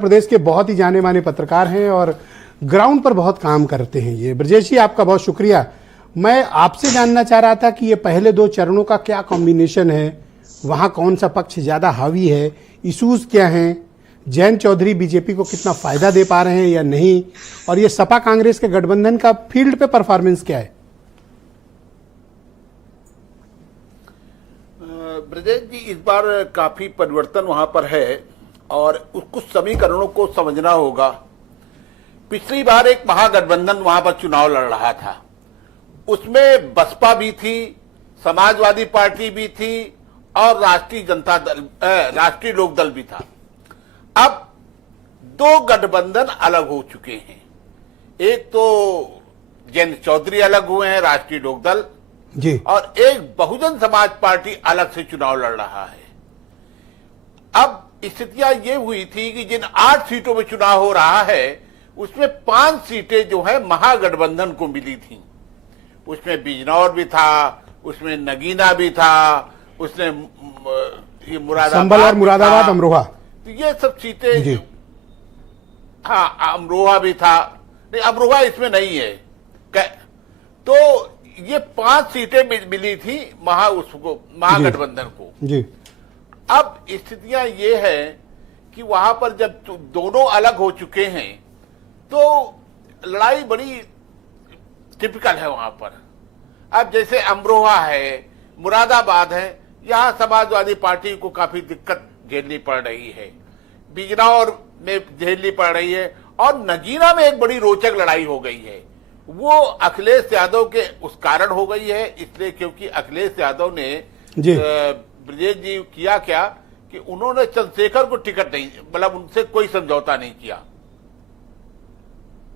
प्रदेश के बहुत ही जाने माने पत्रकार हैं और ग्राउंड पर बहुत काम करते हैं। ये ब्रजेश जी, आपका बहुत शुक्रिया। मैं आपसे जानना चाह रहा था कि ये पहले दो चरणों का क्या कॉम्बिनेशन है, वहाँ कौन सा पक्ष ज़्यादा हावी है, इशूज़ क्या हैं, जयंत चौधरी बीजेपी को कितना फ़ायदा दे पा रहे हैं या नहीं, और ये सपा कांग्रेस के गठबंधन का फील्ड पे परफॉर्मेंस क्या है? ब्रजेश जी, इस बार काफी परिवर्तन वहां पर है और कुछ समीकरणों को समझना होगा। पिछली बार एक महागठबंधन वहां पर चुनाव लड़ रहा था, उसमें बसपा भी थी, समाजवादी पार्टी भी थी और राष्ट्रीय लोक दल भी था। अब दो गठबंधन अलग हो चुके हैं। एक तो जयंत चौधरी अलग हुए हैं, राष्ट्रीय लोक दल जी, और एक बहुजन समाज पार्टी अलग से चुनाव लड़ रहा है। अब स्थितियां ये हुई थी कि जिन 8 सीटों में चुनाव हो रहा है उसमें 5 सीटें जो है महागठबंधन को मिली थी। उसमें बिजनौर भी था, उसमें नगीना भी था, उसमें ये संभल और मुरादाबाद, अमरोहा, तो ये सब सीटें, हाँ अमरोहा भी था, नहीं अमरोहा इसमें नहीं है। तो ये 5 सीटें मिली थी महागठबंधन को जी। अब स्थितियां ये है कि वहां पर जब दोनों अलग हो चुके हैं तो लड़ाई बड़ी टिपिकल है वहां पर। अब जैसे अमरोहा है, मुरादाबाद है, यहां समाजवादी पार्टी को काफी दिक्कत झेलनी पड़ रही है, बिजनौर में झेलनी पड़ रही है, और नगीना में एक बड़ी रोचक लड़ाई हो गई है। वो अखिलेश यादव के उस कारण हो गई है, इसलिए क्योंकि अखिलेश यादव ने ब्रजेश जी किया क्या कि उन्होंने चंद्रशेखर को टिकट नहीं, मतलब उनसे कोई समझौता नहीं किया।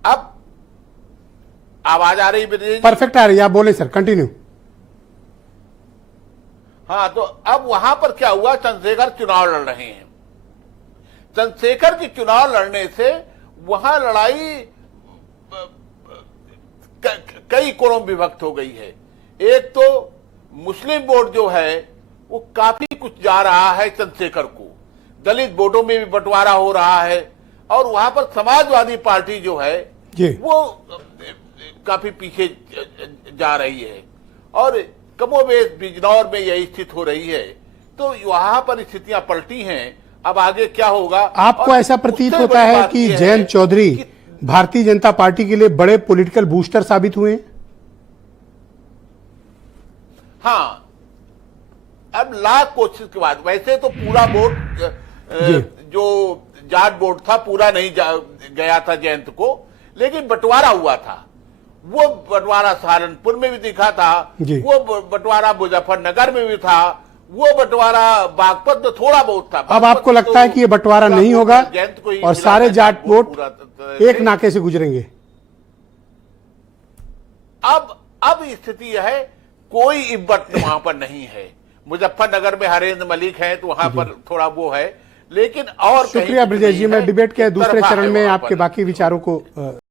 अब आवाज आ रही ब्रजेश? परफेक्ट आ रही है, आप बोले सर, कंटिन्यू। हाँ, तो अब वहां पर क्या हुआ, चंद्रशेखर चुनाव लड़ रहे हैं। चंद्रशेखर की चुनाव लड़ने से वहां लड़ाई कई कोणों में विभक्त हो गई है। एक तो मुस्लिम वोट जो है वो काफी कुछ जा रहा है चंद्रशेखर को, दलित वोटों में भी बंटवारा हो रहा है, और वहां पर समाजवादी पार्टी जो है वो काफी पीछे जा रही है, और कमोबेश बिजनौर में यही स्थिति हो रही है। तो वहां पर स्थितियां पलटी हैं। अब आगे क्या होगा? आपको ऐसा प्रतीत होता है कि जयंत चौधरी भारतीय जनता पार्टी के लिए बड़े पॉलिटिकल बूस्टर साबित हुए? हाँ, अब लाख कोशिश के बाद, वैसे तो पूरा वोट जो जाट वोट था पूरा नहीं गया था जयंत को, लेकिन बंटवारा हुआ था। वो बंटवारा सहारनपुर में भी दिखा था, वो बंटवारा मुजफ्फरनगर में भी था, वो बंटवारा बागपत में थोड़ा बहुत था। अब आपको लगता है कि ये बंटवारा नहीं होगा और सारे जाट वोट एक नाके से गुजरेंगे? अब स्थिति है, कोई इब्बत वहां पर नहीं है। मुजफ्फरनगर में हरेंद्र मलिक है तो वहां पर थोड़ा वो है, लेकिन और शुक्रिया ब्रजेश जी। मैं डिबेट के दूसरे चरण में आपके बाकी विचारों को